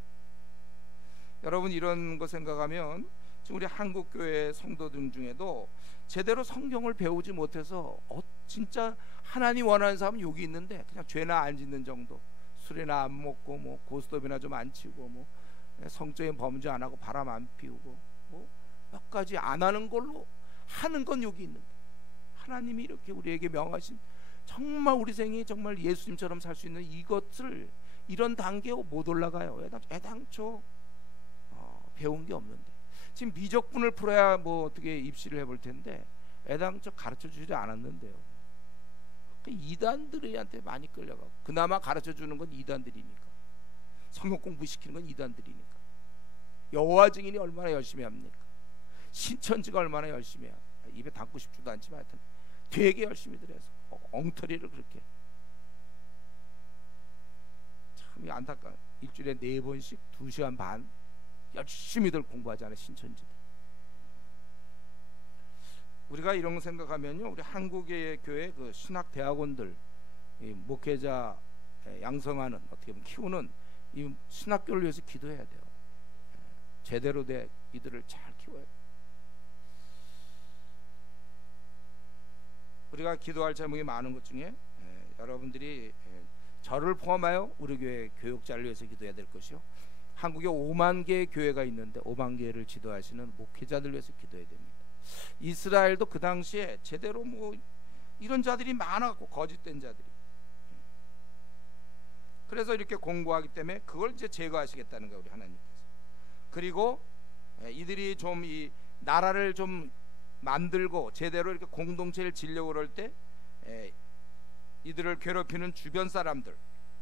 여러분 이런 거 생각하면 지금 우리 한국 교회 성도들 중에도 제대로 성경을 배우지 못해서 진짜 하나님 원하는 사람은 여기 있는데 그냥 죄나 안 짓는 정도, 술이나 안 먹고 뭐 고스톱이나 좀 안 치고 뭐 성적인 범죄 안 하고 바람 안 피우고 뭐 몇 가지 안 하는 걸로 하는 건 여기 있는데 하나님이 이렇게 우리에게 명하신 정말 우리 생이 정말 예수님처럼 살 수 있는 이것을 이런 단계에 못 올라가요. 애당초 배운 게 없는데 지금 미적분을 풀어야 뭐 어떻게 입시를 해볼 텐데 애당초 가르쳐 주지 않았는데요. 이단들한테 많이 끌려가고 그나마 가르쳐 주는 건 이단들이니까 성경 공부시키는 건 이단들이니까 여호와 증인이 얼마나 열심히 합니까? 신천지가 얼마나 열심히 해요. 입에 담고 싶지도 않지만 하여튼 되게 열심히들 해서 엉터리를 그렇게 참 안타까워. 일주일에 4번씩 2시간 반 열심히들 공부하지 않은 신천지들. 우리가 이런 거 생각하면요 우리 한국의 교회 그 신학 대학원들 목회자 양성하는 어떻게 보면 키우는 이 신학교를 위해서 기도해야 돼요. 제대로 된 이들을 잘 키워야 돼요. 우리가 기도할 제목이 많은 것 중에 여러분들이 저를 포함하여 우리 교회 교육자를 위해서 기도해야 될 것이요 한국에 5만 개의 교회가 있는데 5만 개를 지도하시는 목회자들 위해서 기도해야 됩니다. 이스라엘도 그 당시에 제대로 뭐 이런 자들이 많았고 거짓된 자들이 그래서 이렇게 공부하기 때문에 그걸 이제 제거하시겠다는 거예요 우리 하나님께서. 그리고 이들이 좀 이 나라를 좀 만들고 제대로 이렇게 공동체를 지려고 그럴 때 이들을 괴롭히는 주변 사람들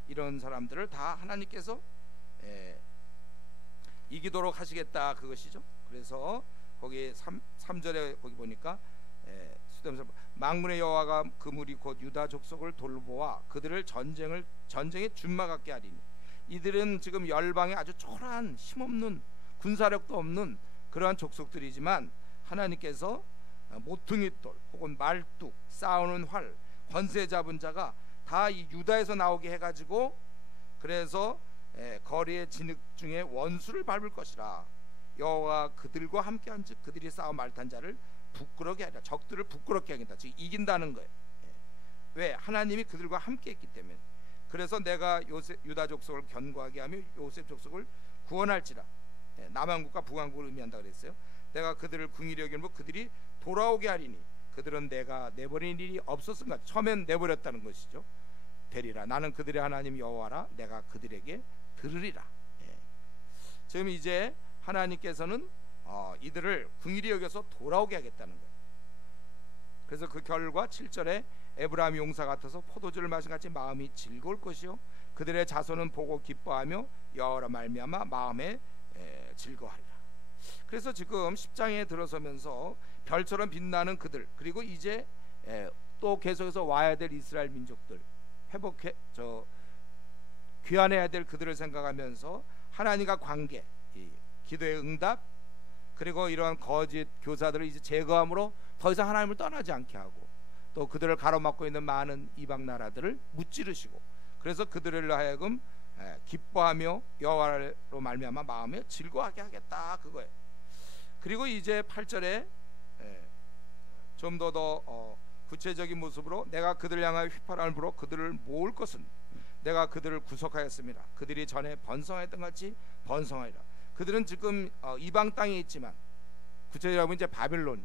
이런 사람들을 다 하나님께서 이기도록 하시겠다 그것이죠. 그래서 거기 3절에 거기 보니까 망군의 여호와가 그 무리 곧 유다 족속을 돌보아 그들을 전쟁에 준마같게 하리니. 이들은 지금 열방에 아주 초라한 힘없는 군사력도 없는 그러한 족속들이지만 하나님께서 모퉁이돌 혹은 말뚝 싸우는 활 권세 잡은 자가 다 이 유다에서 나오게 해가지고 그래서 거리의 진흙 중에 원수를 밟을 것이라. 여호와 그들과 함께한즉 그들이 싸워 말탄 자를 부끄럽게 하리라. 적들을 부끄럽게 하겠다. 즉 이긴다는 거예요. 왜? 하나님이 그들과 함께했기 때문에. 그래서 내가 유다 족속을 견고하게 하며 요셉 족속을 구원할지라. 남한국과 북한국을 의미한다 그랬어요. 내가 그들을 궁일히 여기고 그들이 돌아오게 하리니 그들은 내가 내버린 일이 없었은가. 처음엔 내버렸다는 것이죠. 되리라. 나는 그들의 하나님 여호와라. 내가 그들에게 들으리라. 지금 이제 하나님께서는 이들을 궁일히 여겨서 돌아오게 하겠다는 거예요. 그래서 그 결과 7절에 에브라임 용사 같아서 포도주를 마신 같이 마음이 즐거울 것이요 그들의 자손은 보고 기뻐하며 여호와로 말미암아 마음에 즐거워하리라. 그래서 지금 10장에 들어서면서 별처럼 빛나는 그들 그리고 이제 또 계속해서 와야 될 이스라엘 민족들 회복해 귀환해야 될 그들을 생각하면서 하나님과 관계 기도의 응답 그리고 이러한 거짓 교사들을 이제 제거함으로 더 이상 하나님을 떠나지 않게 하고 또 그들을 가로막고 있는 많은 이방 나라들을 무찌르시고 그래서 그들을 하여금 기뻐하며 여호와로 말미암아 마음에 즐거워하게 하겠다 그거예요. 그리고 이제 8절에 좀 더 구체적인 모습으로 내가 그들을 향하여 휘파람을 불어 그들을 모을 것은 내가 그들을 구속하였습니다. 그들이 전에 번성했던 같이 번성하리라. 그들은 지금 이방 땅에 있지만 구체적으로 이제 바빌론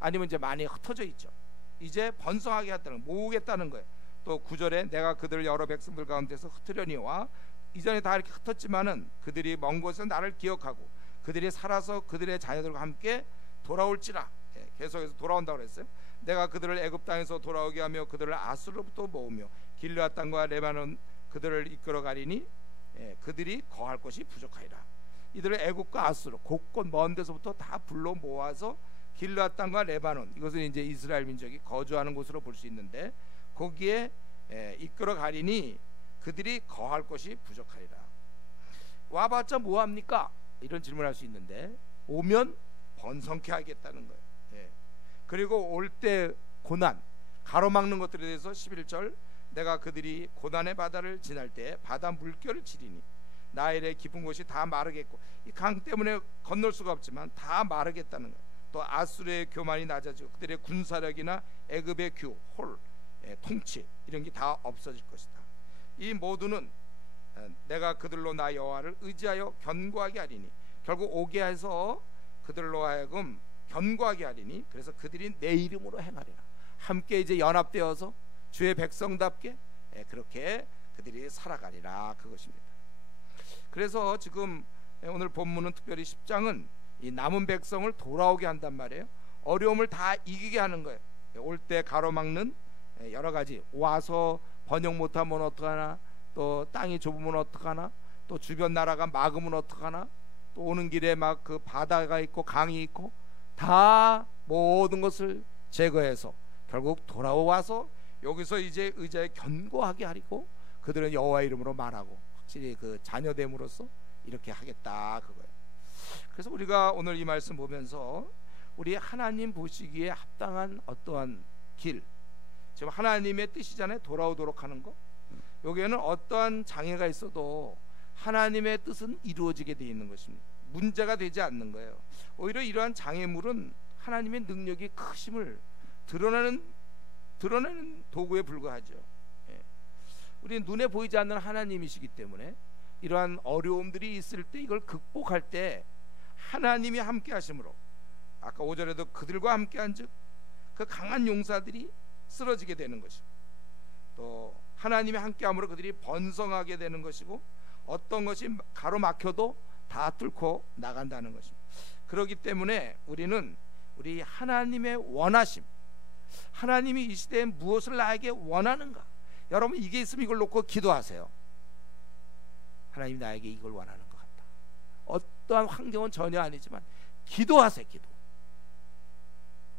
아니면 이제 많이 흩어져 있죠. 이제 번성하게 하다는 모으겠다는 거예요. 또 9절에 내가 그들을 여러 백성들 가운데서 흩으려니와 이전에 다 이렇게 흩었지만은 그들이 먼 곳에서 나를 기억하고 그들이 살아서 그들의 자녀들과 함께 돌아올지라. 계속해서 돌아온다고 그랬어요. 내가 그들을 애굽 땅에서 돌아오게 하며 그들을 아수르로부터 모으며 길르앗 땅과 레바논 그들을 이끌어 가리니 그들이 거할 것이 부족하리라. 이들을 애굽과 아수르 곳곳 먼 데서부터 다 불러 모아서 길르앗 땅과 레바논, 이것은 이제 이스라엘 민족이 거주하는 곳으로 볼 수 있는데 거기에 이끌어 가리니 그들이 거할 것이 부족하리라. 와봤자 뭐합니까? 이런 질문할 수 있는데 오면 번성케 하겠다는 거예요. 그리고 올 때 고난, 가로막는 것들에 대해서 11절 내가 그들이 고난의 바다를 지날 때 바다 물결을 치리니 나일의 깊은 곳이 다 마르겠고, 이 강 때문에 건널 수가 없지만 다 마르겠다는 거예요. 또 아수르의 교만이 낮아지고 그들의 군사력이나 애굽의 규, 홀, 통치 이런 게 다 없어질 것이다. 이 모두는 내가 그들로 나 여호와를 의지하여 견고하게 하리니, 결국 오게 해서 그들로 하여금 견고하게 하리니 그래서 그들이 내 이름으로 행하리라. 함께 이제 연합되어서 주의 백성답게 그렇게 그들이 살아가리라, 그것입니다. 그래서 지금 오늘 본문은 특별히 10장은 이 남은 백성을 돌아오게 한단 말이에요. 어려움을 다 이기게 하는 거예요. 올 때 가로막는 여러 가지, 와서 번영 못하면 어떡하나, 또 땅이 좁으면 어떡하나, 또 주변 나라가 막으면 어떡하나, 또 오는 길에 막 그 바다가 있고 강이 있고 다 모든 것을 제거해서 결국 돌아와서 여기서 이제 의자에 견고하게 하리고 그들은 여호와 이름으로 말하고 확실히 그 자녀됨으로써 이렇게 하겠다, 그거예요. 그래서 우리가 오늘 이 말씀 보면서 우리 하나님 보시기에 합당한 어떠한 길, 지금 하나님의 뜻이잖아요. 돌아오도록 하는 거. 여기에는 어떠한 장애가 있어도 하나님의 뜻은 이루어지게 되어 있는 것입니다. 문제가 되지 않는 거예요. 오히려 이러한 장애물은 하나님의 능력이 크심을 드러내는 도구에 불과하죠. 우리 눈에 보이지 않는 하나님이시기 때문에 이러한 어려움들이 있을 때 이걸 극복할 때 하나님이 함께 하심으로, 아까 5절에도 그들과 함께 한즉 그 강한 용사들이 쓰러지게 되는 것이고, 또 하나님이 함께함으로 그들이 번성하게 되는 것이고, 어떤 것이 가로막혀도 다 뚫고 나간다는 것입니다. 그렇기 때문에 우리는 우리 하나님의 원하심, 하나님이 이 시대에 무엇을 나에게 원하는가, 여러분 이게 있으면 이걸 놓고 기도하세요. 하나님 나에게 이걸 원하는 것 같다. 어떠한 환경은 전혀 아니지만 기도하세요. 기도.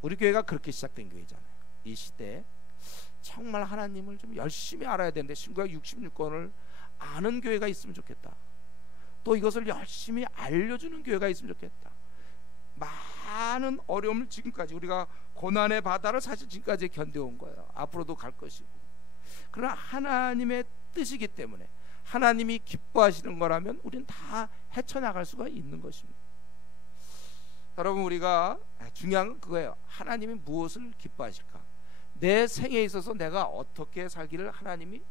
우리 교회가 그렇게 시작된 교회잖아요. 이 시대에 정말 하나님을 좀 열심히 알아야 되는데 신구약 66권을 아는 교회가 있으면 좋겠다. 또 이것을 열심히 알려주는 교회가 있으면 좋겠다. 많은 어려움을 지금까지 우리가 고난의 바다를 사실 지금까지 견뎌온 거예요. 앞으로도 갈 것이고. 그러나 하나님의 뜻이기 때문에 하나님이 기뻐하시는 거라면 우리는 다 헤쳐나갈 수가 있는 것입니다. 여러분, 우리가 중요한 건 그거예요. 하나님이 무엇을 기뻐하실까? 내 생에 있어서 내가 어떻게 살기를 하나님이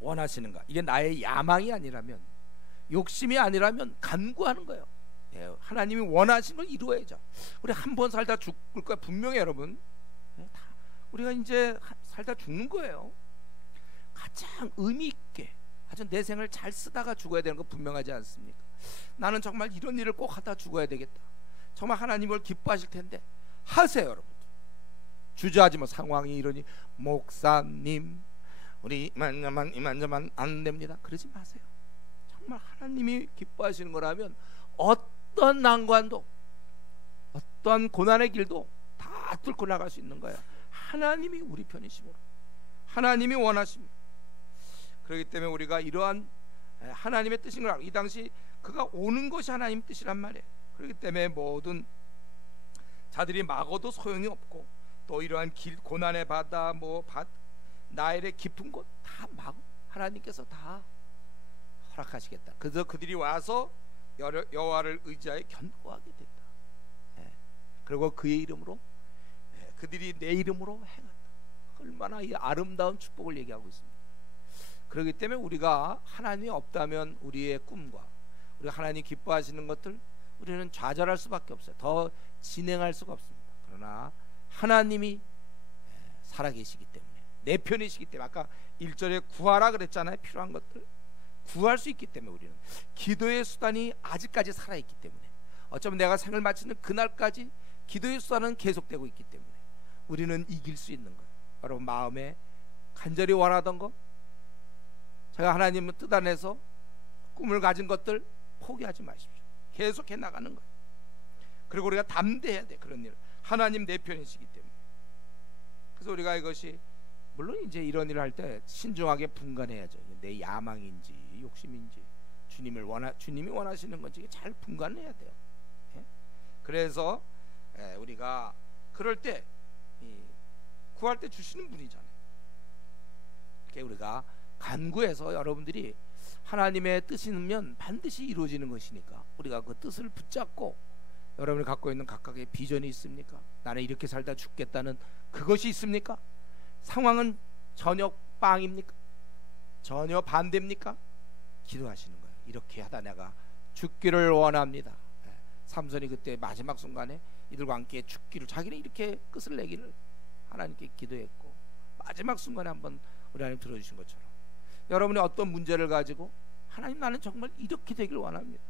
원하시는가? 이게 나의 야망이 아니라면, 욕심이 아니라면 간구하는 거예요. 하나님이 원하시는 걸 이루어야죠. 우리 한 번 살다 죽을 거야, 분명히. 여러분, 우리가 이제 살다 죽는 거예요. 가장 의미 있게 아주 내 생을 잘 쓰다가 죽어야 되는 거 분명하지 않습니까? 나는 정말 이런 일을 꼭 하다 죽어야 되겠다. 정말 하나님을 기뻐하실 텐데 하세요, 여러분. 주저하지 마. 상황이 이러니 목사님 우리 이만저만 안 됩니다. 그러지 마세요. 정말 하나님이 기뻐하시는 거라면 어떤 난관도 어떤 고난의 길도 다 뚫고 나갈 수 있는 거예요. 하나님이 우리 편이시므로, 하나님이 원하십니다. 그렇기 때문에 우리가 이러한 하나님의 뜻인 걸 알고, 이 당시 그가 오는 것이 하나님의 뜻이란 말이에요. 그렇기 때문에 모든 자들이 막어도 소용이 없고, 또 이러한 길, 고난의 바다, 나일의 깊은 곳 다 막어 하나님께서 다 허락하시겠다. 그래서 그들이 와서 여호와를 의지하여 견고하게 됐다. 그리고 그의 이름으로 그들이 내 이름으로 행한다. 얼마나 이 아름다운 축복을 얘기하고 있습니다. 그렇기 때문에 우리가 하나님이 없다면 우리의 꿈과 우리가 하나님 기뻐하시는 것들 우리는 좌절할 수밖에 없어요. 더 진행할 수가 없습니다. 그러나 하나님이 살아계시기 때문에 내 편이시기 때문에 아까 1절에 구하라 그랬잖아요. 필요한 것들 구할 수 있기 때문에 우리는 기도의 수단이 아직까지 살아있기 때문에 어쩌면 내가 생을 마치는 그날까지 기도의 수단은 계속되고 있기 때문에 우리는 이길 수 있는 거예요. 여러분 마음에 간절히 원하던 거 제가 하나님을 뜻 안에서 꿈을 가진 것들 포기하지 마십시오. 계속해 나가는 거예요. 그리고 우리가 담대해야 돼. 그런 일 하나님 내 편이시기 때문에. 그래서 우리가 이것이 물론 이제 이런 일을 할 때 신중하게 분간해야죠. 내 야망인지 욕심인지 주님이 원하시는 건지 잘 분간해야 돼요. 예? 그래서 우리가 그럴 때 구할 때 주시는 분이잖아요. 이렇게 우리가 간구해서 여러분들이 하나님의 뜻이면 반드시 이루어지는 것이니까 우리가 그 뜻을 붙잡고 여러분이 갖고 있는 각각의 비전이 있습니까? 나는 이렇게 살다 죽겠다는 그것이 있습니까? 상황은 전혀 빵입니까? 전혀 반대입니까? 기도하시는 거예요. 이렇게 하다 내가 죽기를 원합니다. 삼손이 그때 마지막 순간에 이들과 함께 죽기를 자기는 이렇게 끝을 내기를 하나님께 기도했고 마지막 순간에 한번 우리 하나님 들어주신 것처럼 여러분이 어떤 문제를 가지고 하나님 나는 정말 이렇게 되길 원합니다.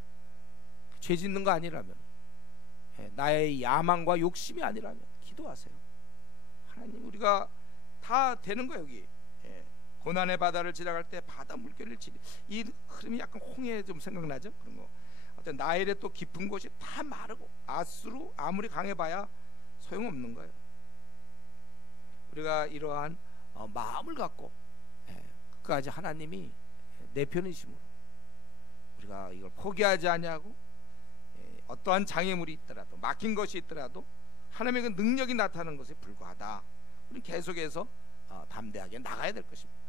죄 짓는 거 아니라면 나의 야망과 욕심이 아니라면 기도하세요. 하나님 우리가 다 되는 거예요. 여기 고난의 바다를 지나갈 때 바다 물결을 지리 이 흐름이 약간 홍해 좀 생각나죠? 그런 거 어떤 나일의 또 깊은 곳이 다 마르고 아수로 아무리 강해봐야 소용없는 거예요. 우리가 이러한 마음을 갖고 끝까지 하나님이 내 편이심으로 우리가 이걸 포기하지 아니하고 어떠한 장애물이 있더라도 막힌 것이 있더라도 하나님의 그 능력이 나타나는 것에 불과하다. 우리 계속해서 담대하게 나가야 될 것입니다.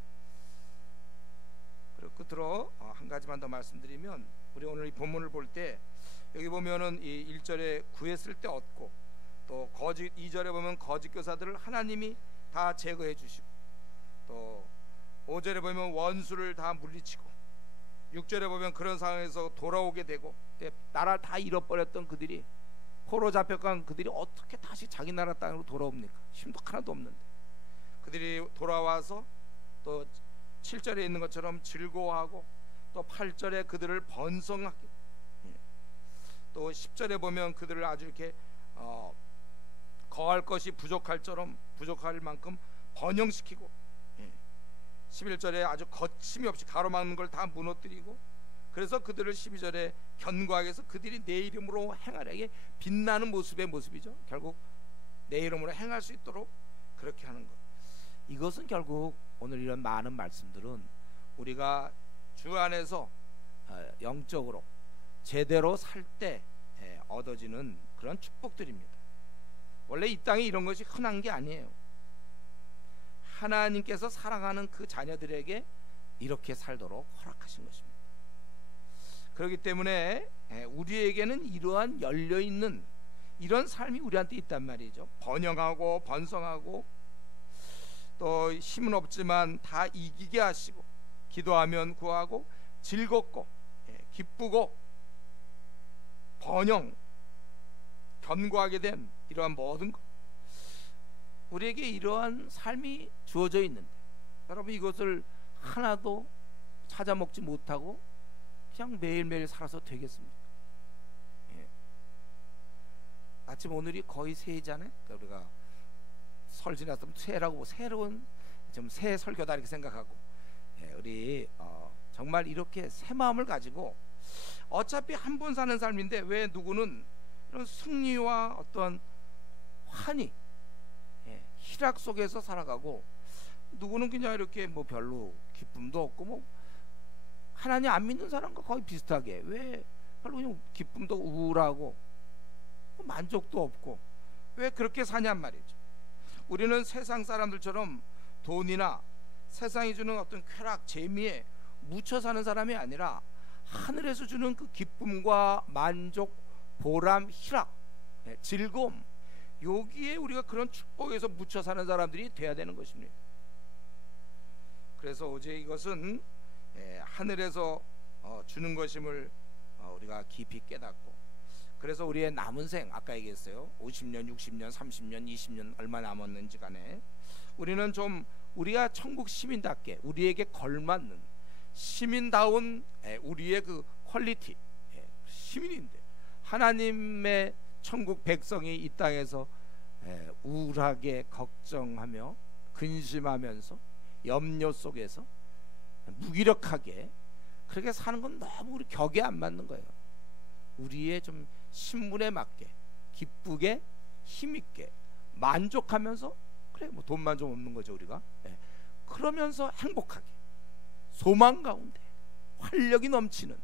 그리고 끝으로 한 가지만 더 말씀드리면 우리 오늘 이 본문을 볼 때 여기 보면은 이 1절에 구했을 때 얻고 또 거짓 2절에 보면 거짓 교사들을 하나님이 다 제거해 주시고 또 5절에 보면 원수를 다 물리치고 6절에 보면 그런 상황에서 돌아오게 되고 나라 다 잃어버렸던 그들이 포로 잡혀간 그들이 어떻게 다시 자기 나라 땅으로 돌아옵니까? 힘도 하나도 없는데 그들이 돌아와서 또 7절에 있는 것처럼 즐거워하고 또 8절에 그들을 번성하게 또 10절에 보면 그들을 아주 이렇게 거할 것이 부족할 만큼 번영시키고 11절에 아주 거침이 없이 가로막는 걸 다 무너뜨리고 그래서 그들을 12절에 견고하게 해서 그들이 내 이름으로 행하려 이게 빛나는 모습의 모습이죠. 결국 내 이름으로 행할 수 있도록 그렇게 하는 것. 이것은 결국 오늘 이런 많은 말씀들은 우리가 주 안에서 영적으로 제대로 살 때 얻어지는 그런 축복들입니다. 원래 이 땅에 이런 것이 흔한 게 아니에요. 하나님께서 사랑하는 그 자녀들에게 이렇게 살도록 허락하신 것입니다. 그렇기 때문에 우리에게는 이러한 열려있는 이런 삶이 우리한테 있단 말이죠. 번영하고 번성하고 또 힘은 없지만 다 이기게 하시고 기도하면 구하고 즐겁고 기쁘고 번영 견고하게 된 이러한 모든 것 우리에게 이러한 삶이 주어져 있는데 여러분 이것을 하나도 찾아 먹지 못하고 그냥 매일매일 살아서 되겠습니까? 마침 오늘이 거의 새해잖아요. 그러니까 우리가 설 지났으면 새라고 새로운 좀 새 설교다 이렇게 생각하고 우리 정말 이렇게 새 마음을 가지고 어차피 한 번 사는 삶인데 왜 누구는 이런 승리와 어떤 환희 희락 속에서 살아가고 누구는 그냥 이렇게 뭐 별로 기쁨도 없고 뭐 하나님 안 믿는 사람과 거의 비슷하게 왜 별로 그냥 기쁨도 우울하고 만족도 없고 왜 그렇게 사냔 말이죠. 우리는 세상 사람들처럼 돈이나 세상이 주는 어떤 쾌락 재미에 묻혀 사는 사람이 아니라 하늘에서 주는 그 기쁨과 만족 보람 희락 즐거움 여기에 우리가 그런 축복에서 묻혀 사는 사람들이 돼야 되는 것입니다. 그래서 어제 이것은 하늘에서 주는 것임을 우리가 깊이 깨닫고, 그래서 우리의 남은 생, 아까 얘기했어요. 50년, 60년, 30년, 20년 얼마 남았는지 간에 우리는 좀 우리가 천국 시민답게 우리에게 걸맞는 시민다운 우리의 그 퀄리티, 시민인데 하나님의 천국 백성이 이 땅에서 우울하게 걱정하며 근심하면서 염려 속에서 무기력하게 그렇게 사는 건 너무 우리 격에 안 맞는 거예요. 우리의 좀 신분에 맞게 기쁘게 힘있게 만족하면서, 그래 뭐 돈만 좀 없는 거죠 우리가. 그러면서 행복하게 소망 가운데 활력이 넘치는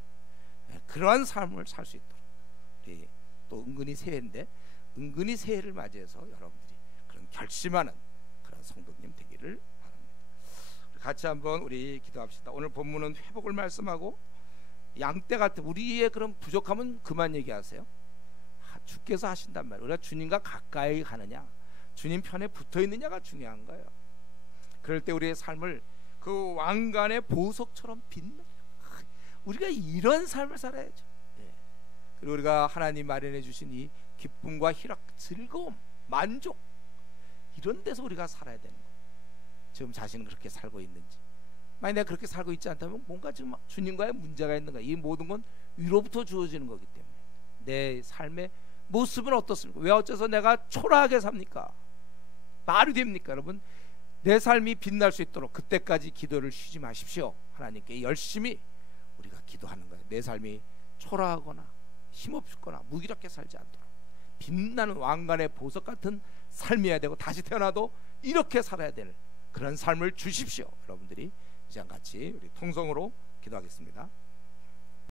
그러한 삶을 살 수 있도록, 우리 또 은근히 새해인데 은근히 새해를 맞이해서 여러분들이 그런 결심하는 그런 성도님 되기를 바랍니다. 같이 한번 우리 기도합시다. 오늘 본문은 회복을 말씀하고 양떼 같은 우리의 그런 부족함은 그만 얘기하세요. 주께서 하신단 말이에요. 우리가 주님과 가까이 가느냐, 주님 편에 붙어 있느냐가 중요한 거예요. 그럴 때 우리의 삶을 그 왕관의 보석처럼 빛나, 우리가 이런 삶을 살아야죠. 그리고 우리가 하나님 마련해 주신 이 기쁨과 희락, 즐거움, 만족, 이런 데서 우리가 살아야 되는 거예요. 지금 자신은 그렇게 살고 있는지, 만약 내가 그렇게 살고 있지 않다면 뭔가 지금 주님과의 문제가 있는 거야. 이 모든 건 위로부터 주어지는 거기 때문에 내 삶의 모습은 어떻습니까? 왜 어째서 내가 초라하게 삽니까? 말이 됩니까? 여러분, 내 삶이 빛날 수 있도록 그때까지 기도를 쉬지 마십시오. 하나님께 열심히 우리가 기도하는 거예요. 내 삶이 초라하거나 힘없거나 무기력하게 살지 않도록 빛나는 왕관의 보석 같은 삶이어야 되고, 다시 태어나도 이렇게 살아야 되는 그런 삶을 주십시오. 여러분들이 이제 같이 우리 통성으로 기도하겠습니다.